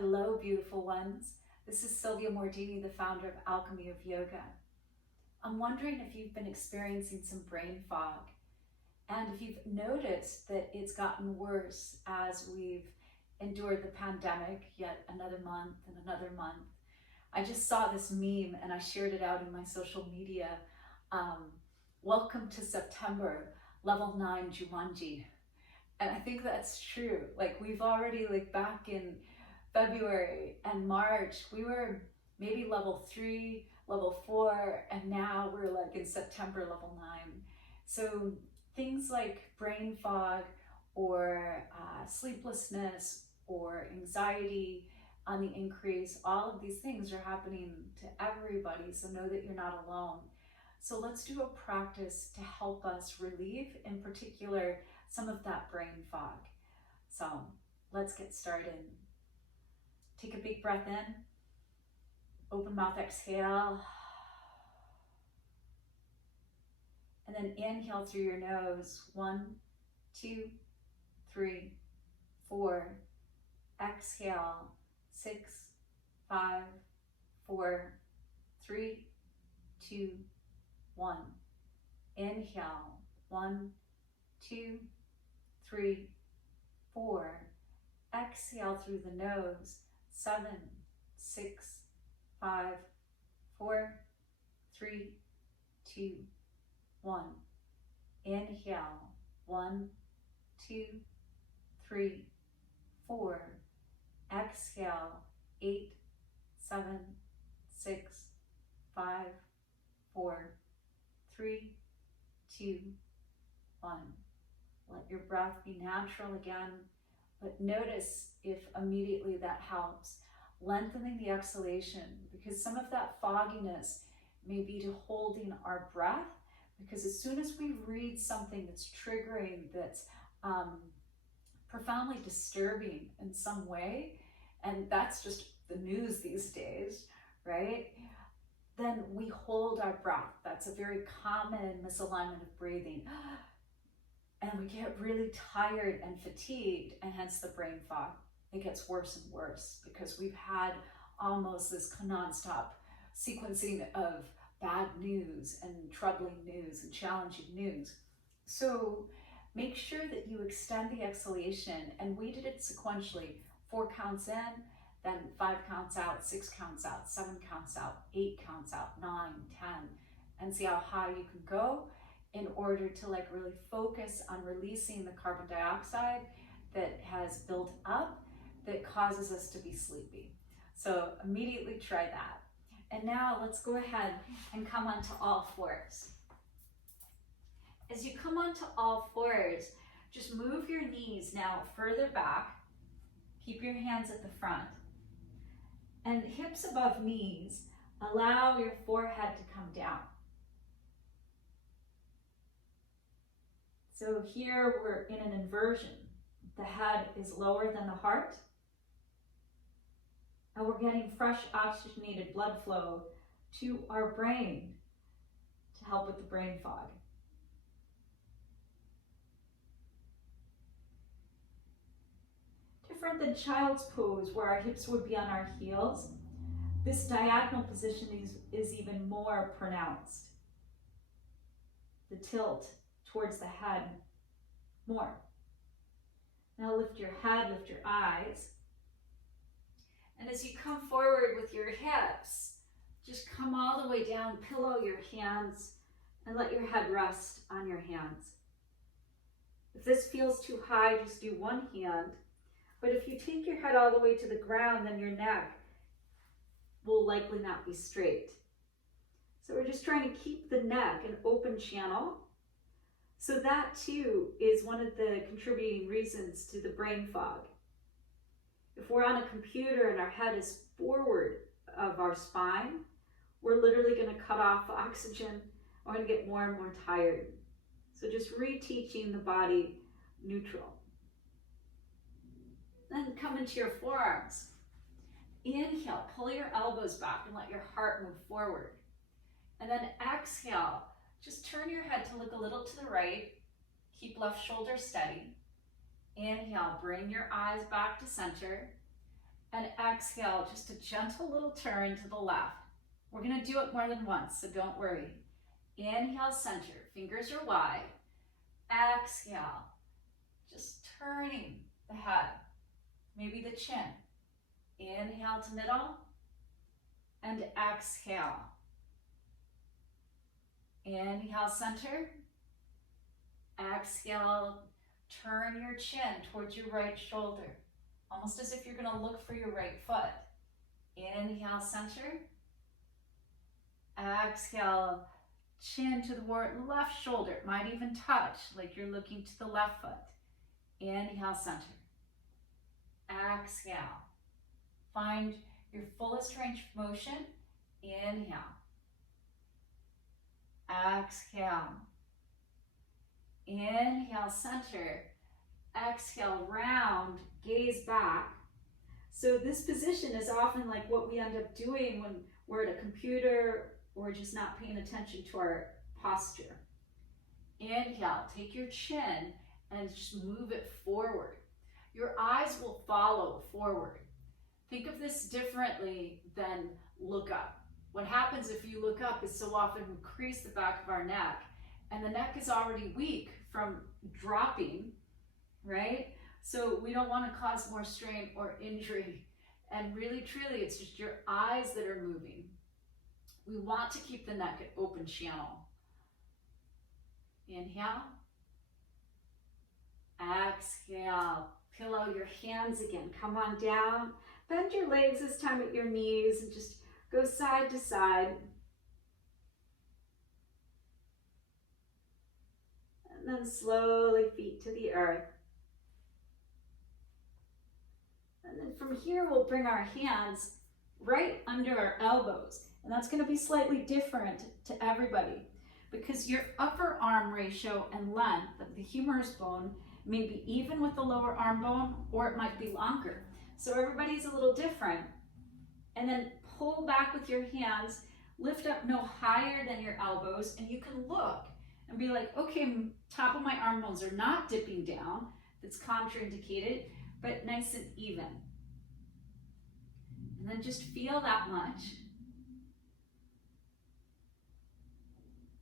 Hello, beautiful ones. This is Sylvia Mordini, the founder of Alchemy of Yoga. I'm wondering if you've been experiencing some brain fog, and if you've noticed that it's gotten worse as we've endured the pandemic yet another month and another month. I just saw this meme and I shared it out in my social media. Welcome to September, level 9 Jumanji. And I think that's true. Like, we've already, back in February and March, we were maybe level 3, level 4, and now we're in September, level 9. So things like brain fog or sleeplessness or anxiety on the increase, all of these things are happening to everybody. So know that you're not alone. So let's do a practice to help us relieve, in particular, some of that brain fog. So let's get started. Take a big breath in, open mouth, exhale, and then inhale through your nose. 1, 2, 3, 4. Exhale, 6, 5, 4, 3, 2, 1. Inhale, 1, 2, 3, 4. Exhale through the nose. 7, 6, 5, 4, 3, 2, 1. Inhale, 1, 2, 3, 4. Exhale, 8, 7, 6, 5, 4, 3, 2, 1. Let your breath be natural again, but notice if immediately that helps. Lengthening the exhalation, because some of that fogginess may be to holding our breath, because as soon as we read something that's triggering, that's profoundly disturbing in some way, and that's just the news these days, right? Then we hold our breath. That's a very common misalignment of breathing. And we get really tired and fatigued, and hence the brain fog. It gets worse and worse because we've had almost this nonstop sequencing of bad news and troubling news and challenging news. So make sure that you extend the exhalation, and we did it sequentially. 4 counts in, then 5 counts out, 6 counts out, 7 counts out, 8 counts out, 9, 10, and see how high you can go in order to really focus on releasing the carbon dioxide that has built up that causes us to be sleepy. So immediately try that. And now let's go ahead and come onto all fours. As you come onto all fours, just move your knees now further back. Keep your hands at the front. And hips above knees, allow your forehead to come down. So here we're in an inversion. The head is lower than the heart. And we're getting fresh oxygenated blood flow to our brain to help with the brain fog. Different than child's pose, where our hips would be on our heels, this diagonal position is even more pronounced. The tilt towards the head more. Now lift your head, lift your eyes. And as you come forward with your hips, just come all the way down, pillow your hands, and let your head rest on your hands. If this feels too high, just do one hand. But if you take your head all the way to the ground, then your neck will likely not be straight. So we're just trying to keep the neck an open channel. So that too is one of the contributing reasons to the brain fog. If we're on a computer and our head is forward of our spine, we're literally going to cut off oxygen. We're going to get more and more tired. So just reteaching the body neutral. Then come into your forearms. Inhale, pull your elbows back and let your heart move forward. And then exhale, just turn your head to look a little to the right. Keep left shoulder steady. Inhale, bring your eyes back to center. And exhale, just a gentle little turn to the left. We're gonna do it more than once, so don't worry. Inhale, center, fingers are wide. Exhale, just turning the head, maybe the chin. Inhale to middle, and exhale. Inhale, center. Exhale, turn your chin towards your right shoulder, almost as if you're gonna look for your right foot. Inhale, center. Exhale, chin to the left shoulder. It might even touch like you're looking to the left foot. Inhale, center. Exhale. Find your fullest range of motion. Inhale. Exhale. Inhale, center. Exhale, round, gaze back. So this position is often like what we end up doing when we're at a computer or just not paying attention to our posture. Inhale, take your chin and just move it forward. Your eyes will follow forward. Think of this differently than look up. What happens if you look up is so often we crease the back of our neck, and the neck is already weak from dropping, right? So we don't want to cause more strain or injury. And really, truly, it's just your eyes that are moving. We want to keep the neck at open channel. Inhale. Exhale. Pillow your hands again. Come on down. Bend your legs this time at your knees and just go side to side. And then slowly feet to the earth. And then from here, we'll bring our hands right under our elbows. And that's going to be slightly different to everybody because your upper arm ratio and length of the humerus bone may be even with the lower arm bone, or it might be longer. So everybody's a little different. And then pull back with your hands, lift up no higher than your elbows, and you can look and be like, okay, top of my arm bones are not dipping down. That's contraindicated, but nice and even. And then just feel that much.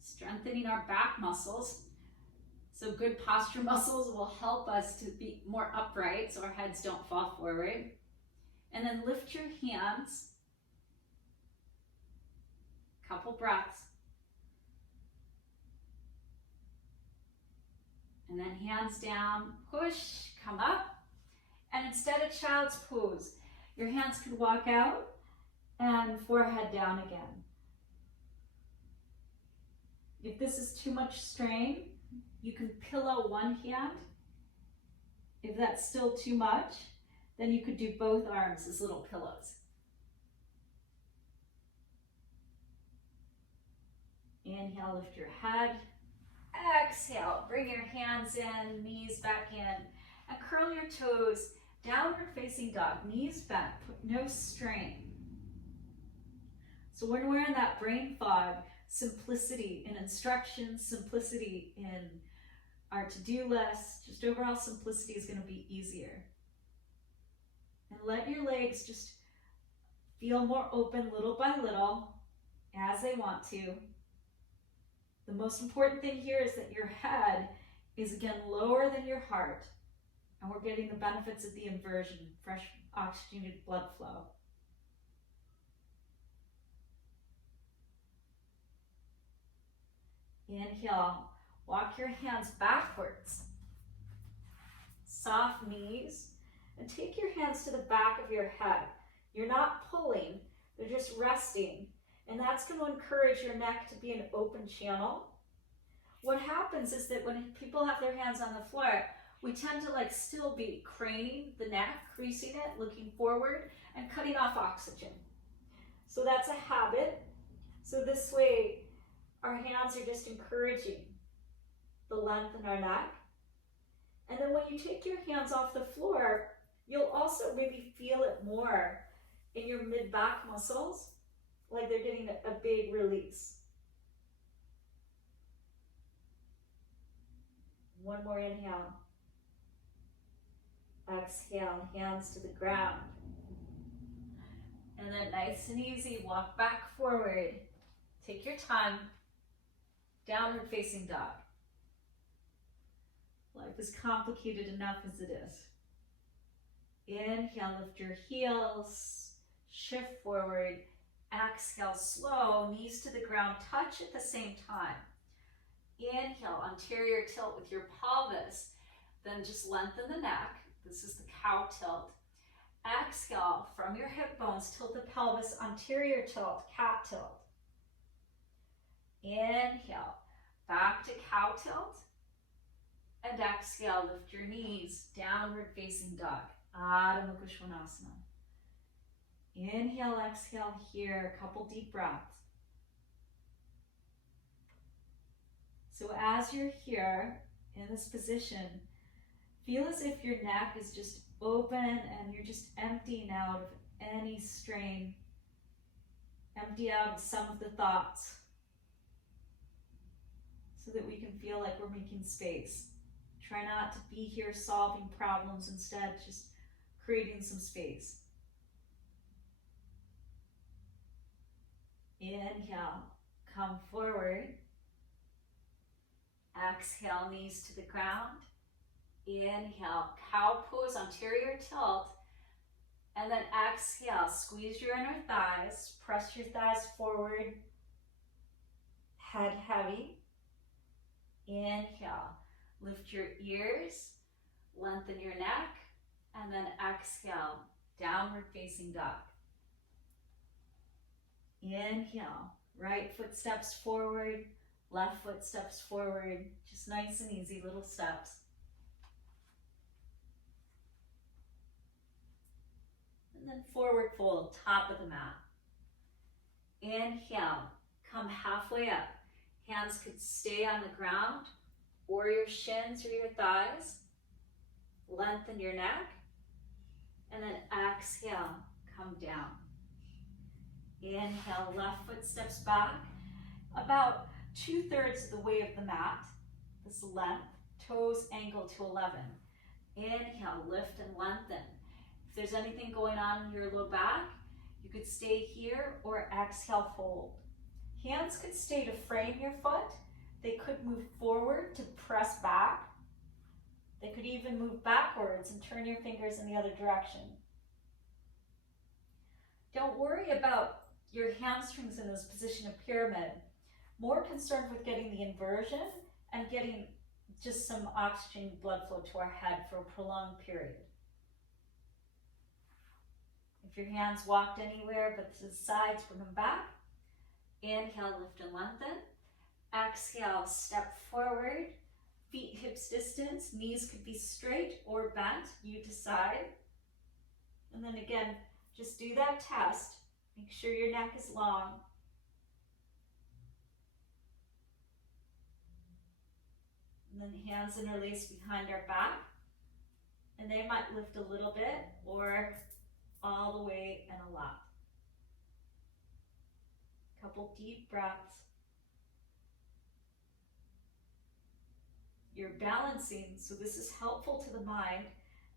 Strengthening our back muscles. So good posture muscles will help us to be more upright so our heads don't fall forward. And then lift your hands. Couple breaths. And then hands down, push, come up. And instead of child's pose, your hands can walk out and forehead down again. If this is too much strain, you can pillow one hand. If that's still too much, then you could do both arms as little pillows. Inhale, lift your head. Exhale, bring your hands in, knees back in, and curl your toes, downward facing dog, knees back, put no strain. So when we're in that brain fog, simplicity in instructions, simplicity in our to-do list, just overall simplicity is going to be easier. And let your legs just feel more open little by little as they want to. The most important thing here is that your head is again lower than your heart, and we're getting the benefits of the inversion, fresh oxygenated blood flow. Inhale, walk your hands backwards. Soft knees, and take your hands to the back of your head. You're not pulling, they're just resting. And that's going to encourage your neck to be an open channel. What happens is that when people have their hands on the floor, we tend to still be craning the neck, creasing it, looking forward, and cutting off oxygen. So that's a habit. So this way, our hands are just encouraging the length in our neck. And then when you take your hands off the floor, you'll also maybe feel it more in your mid-back muscles, like they're getting a big release. One more inhale. Exhale, hands to the ground. And then nice and easy, walk back forward. Take your time. Downward facing dog. Life is complicated enough as it is. Inhale, lift your heels, shift forward. Exhale, slow, knees to the ground, touch at the same time. Inhale, anterior tilt with your pelvis. Then just lengthen the neck. This is the cow tilt. Exhale, from your hip bones, tilt the pelvis, anterior tilt, cat tilt. Inhale, back to cow tilt. And exhale, lift your knees, downward facing dog, Adho Mukha Svanasana. Inhale, exhale here, a couple deep breaths. So as you're here in this position, feel as if your neck is just open and you're just emptying out of any strain. Empty out some of the thoughts so that we can feel like we're making space. Try not to be here solving problems, instead just creating some space. Inhale, come forward. Exhale, knees to the ground. Inhale, cow pose, anterior tilt. And then exhale, squeeze your inner thighs, press your thighs forward, head heavy. Inhale, lift your ears, lengthen your neck, and then exhale, downward facing dog. Inhale, right foot steps forward, left foot steps forward, just nice and easy little steps. And then forward fold, top of the mat. Inhale, come halfway up. Hands could stay on the ground or your shins or your thighs. Lengthen your neck. And then exhale, come down. Inhale, left foot steps back about 2/3 of the way of the mat. This length, toes angle to 11. Inhale, lift and lengthen. If there's anything going on in your low back, you could stay here or exhale, fold. Hands could stay to frame your foot. They could move forward to press back. They could even move backwards and turn your fingers in the other direction. Don't worry about your hamstrings in this position of pyramid. More concerned with getting the inversion and getting just some oxygen blood flow to our head for a prolonged period. If your hands walked anywhere but to the sides, bring them back. Inhale, lift and lengthen. Exhale, step forward. Feet hips distance. Knees could be straight or bent. You decide. And then again, just do that test. Make sure your neck is long. And then hands interlace behind our back. And they might lift a little bit or all the way and a lot. Couple deep breaths. You're balancing, so this is helpful to the mind.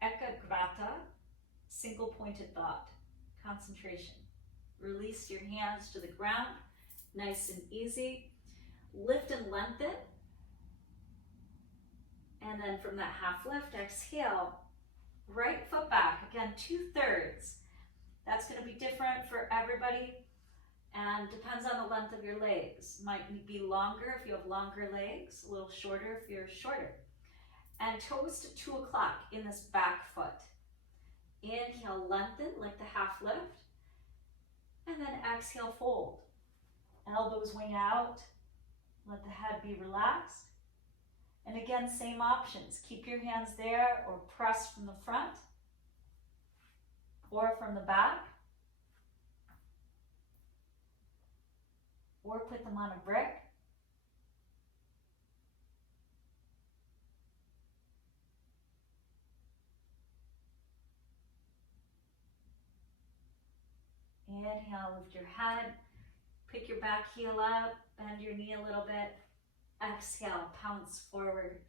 Ekagrata, single pointed thought, concentration. Release your hands to the ground, nice and easy. Lift and lengthen. And then from that half lift, exhale, right foot back, again, 2/3. That's gonna be different for everybody and depends on the length of your legs. Might be longer if you have longer legs, a little shorter if you're shorter. And toes to 2 o'clock in this back foot. Inhale, lengthen like the half lift. And then exhale, fold. Elbows wing out. Let the head be relaxed. And again, same options. Keep your hands there or press from the front or from the back. Or put them on a brick. Inhale, lift your head, pick your back heel up, bend your knee a little bit. Exhale, pounce forward.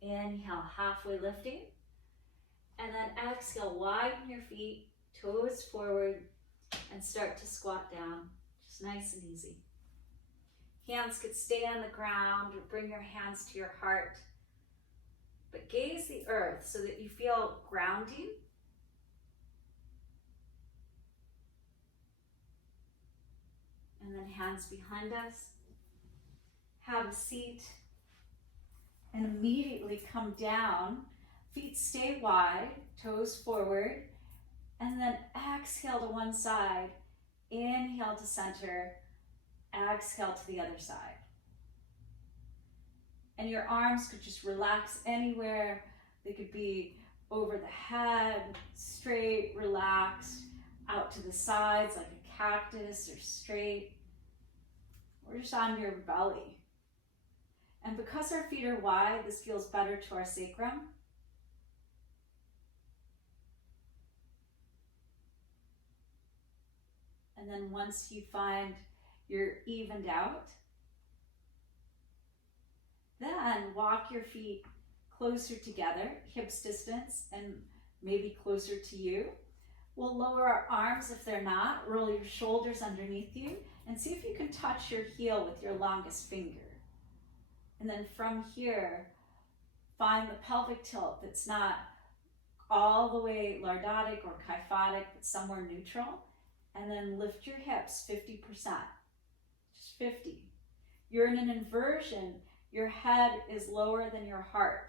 Inhale, halfway lifting. And then exhale, widen your feet, toes forward, and start to squat down, just nice and easy. Hands could stay on the ground or bring your hands to your heart, but gaze the earth so that you feel grounding. And then hands behind us. Have a seat and immediately come down. Feet stay wide, toes forward, and then exhale to one side. Inhale to center, exhale to the other side. And your arms could just relax anywhere. They could be over the head, straight, relaxed, out to the sides like a cactus or straight, or just on your belly. And because our feet are wide, this feels better to our sacrum. And then once you find you're evened out, then walk your feet closer together, hips distance, and maybe closer to you. We'll lower our arms if they're not, roll your shoulders underneath you, and see if you can touch your heel with your longest finger. And then from here, find the pelvic tilt that's not all the way lordotic or kyphotic, but somewhere neutral. And then lift your hips 50%, just 50. You're in an inversion. Your head is lower than your heart.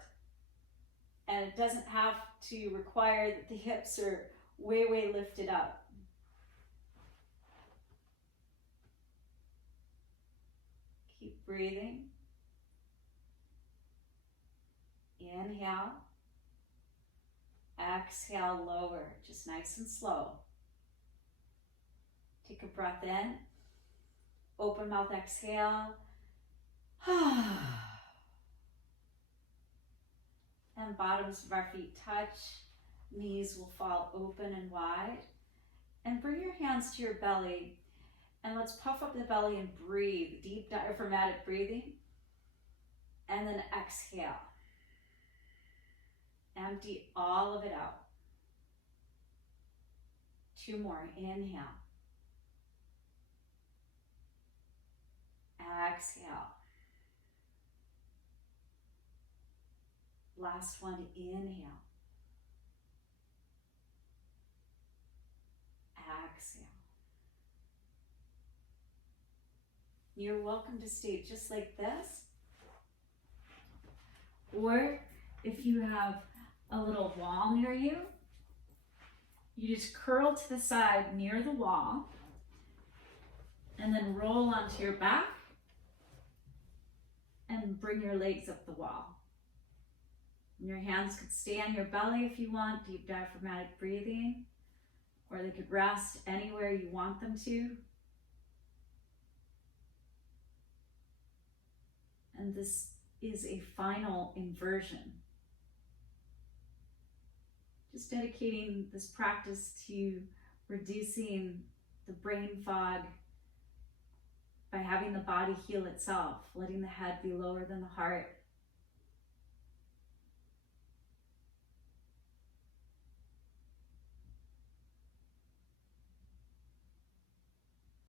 And it doesn't have to require that the hips are way, way lifted up. Keep breathing. Inhale. Exhale, lower, just nice and slow. Take a breath in. Open mouth, exhale. And bottoms of our feet touch. Knees will fall open and wide. And bring your hands to your belly. And let's puff up the belly and breathe. Deep diaphragmatic breathing. And then exhale. Empty all of it out. 2 more. Inhale. Exhale. Last one. Inhale. Exhale. You're welcome to stay just like this. Or if you have a little wall near you, you just curl to the side near the wall and then roll onto your back and bring your legs up the wall. And your hands could stay on your belly if you want, deep diaphragmatic breathing, or they could rest anywhere you want them to. And this is a final inversion. Just dedicating this practice to reducing the brain fog by having the body heal itself, letting the head be lower than the heart,